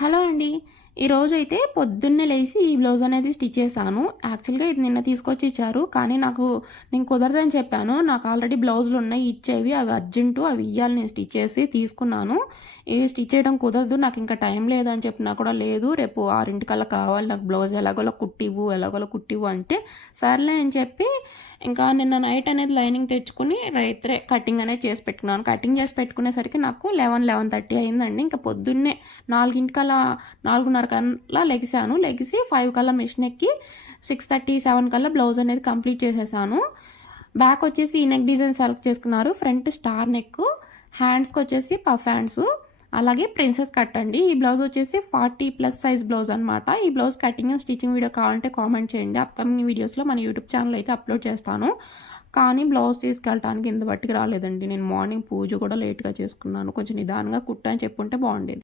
Hello అండి. ఈరోజు అయితే పొద్దున్నే లేచి ఈ బ్లౌజ్ అనేది స్టిచ్ చేశాను. యాక్చువల్గా ఇది నిన్న తీసుకొచ్చి ఇచ్చారు. కానీ నాకు నేను కుదరదని చెప్పాను. నాకు ఆల్రెడీ బ్లౌజులు ఉన్నాయి ఇచ్చేవి. అవి అర్జెంటు అవి ఇవ్వాలి నేను స్టిచ్ చేసి తీసుకున్నాను. ఇవి స్టిచ్ చేయడం కుదరదు. నాకు ఇంకా టైం లేదని చెప్పినా కూడా లేదు. రేపు ఆరింటికల్లా కావాలి. నాకు బ్లౌజ్ ఎలాగోలా కుట్టివ్వు ఎలాగోలా కుట్టివ్వు అంటే సర్లే అని చెప్పి ఇంకా నిన్న నైట్ అనేది లైనింగ్ తెచ్చుకుని రైత్రే కటింగ్ అనేది చేసి పెట్టుకున్నాను. కటింగ్ చేసి పెట్టుకునేసరికి నాకు లెవెన్ లెవెన్ థర్టీ అయిందండి. ఇంకా పొద్దున్నే నాలుగింటికల్లా నాలుగున్నర కల్లా లెగిసాను లెగిసి ఫైవ్ కల్లా మిషన్ ఎక్కి సిక్స్ థర్టీ సెవెన్ కల్లా బ్లౌజ్ అనేది కంప్లీట్ చేసేసాను. బ్యాక్ వచ్చేసి ఈ నెక్ డిజైన్ సెలెక్ట్ చేసుకున్నారు. ఫ్రంట్ స్టార్ నెక్ హ్యాండ్స్కి వచ్చేసి పఫ్ హ్యాండ్స్ అలాగే ప్రిన్సెస్ కట్ అండి. ఈ బ్లౌజ్ వచ్చేసి ఫార్టీ ప్లస్ సైజ్ బ్లౌజ్ అనమాట ఈ blouse cutting and stitching video కావాలంటే కామెంట్ చేయండి. అప్కమింగ్ వీడియోస్లో మన యూట్యూబ్ ఛానల్ అయితే అప్లోడ్ చేస్తాను. కానీ బ్లౌజ్ తీసుకెళ్ళడానికి ఇంత బట్టికి రాలేదండి. నేను మార్నింగ్ పూజ కూడా లేట్గా చేసుకున్నాను. కొంచెం నిదానంగా కుట్టని చెప్పుంటే బాగుండేది.